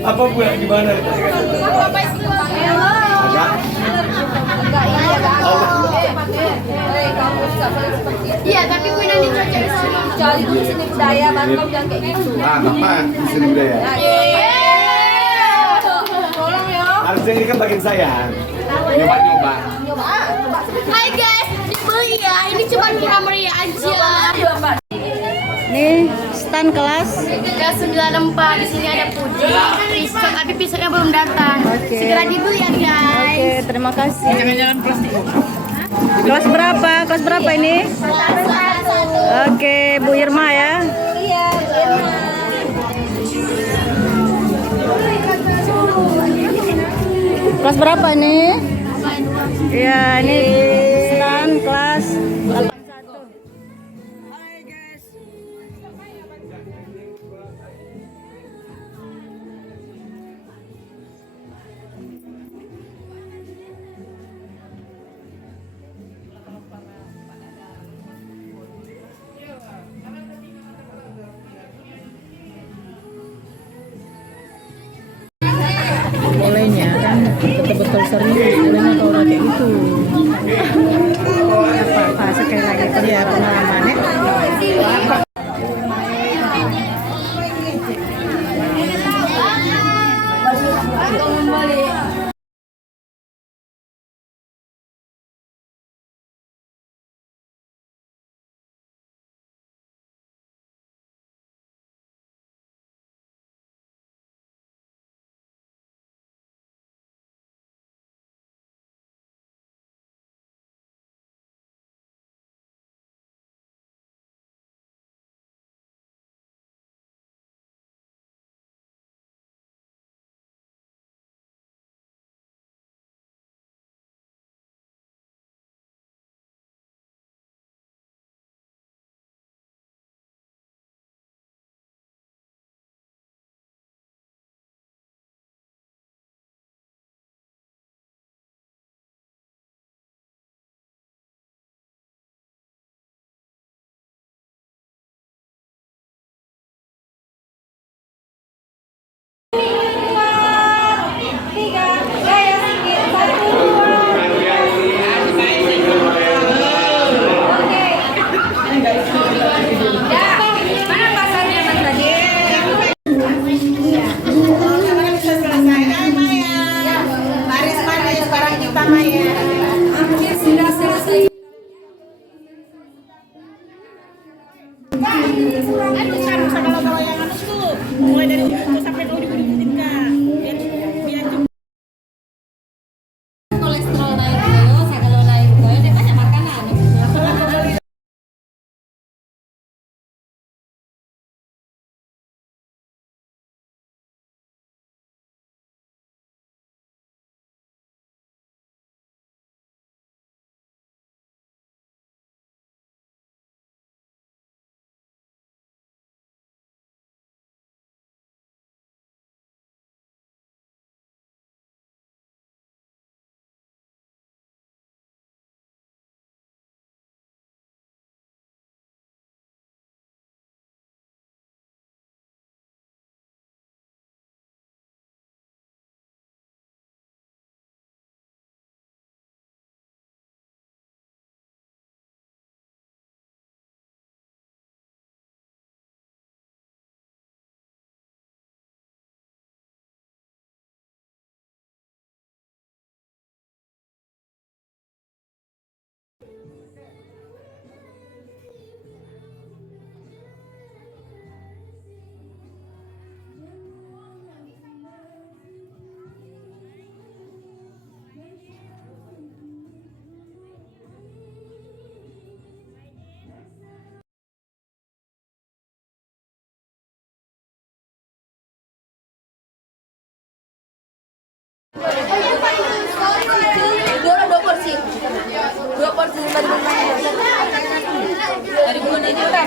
Apa pula gimana? Iya, tapi gue nanti cocok sama kecuali gue seni budaya, Bangkok jangan kayak gitu. Ah, tepat seni budaya. Tolong ya. Harusnya ini kan bagian saya. Nyoba-nyoba. Hai guys, dibeli ya. Ini cuma murah-meriah aja. Nih, stand kelas. Kelas 94, di sini ada puding, pisau, tapi pisaunya belum datang. Oke. Segera dibeli ya guys. Oke, terima kasih. Kelas berapa? Kelas berapa ini? Oke, Bu Irma ya. Iya, Kelas berapa ini? Iya, ini stand kelas 81. Bolehnya kan betul-betul serius, bolehnya kalau udah kayak gitu. Apa sekali lagi kerja pengalamannya.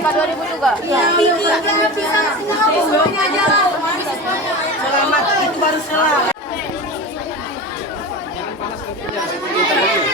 SMK 2000 juga. Selamat, itu baru selamat. Jangan panas nantinya.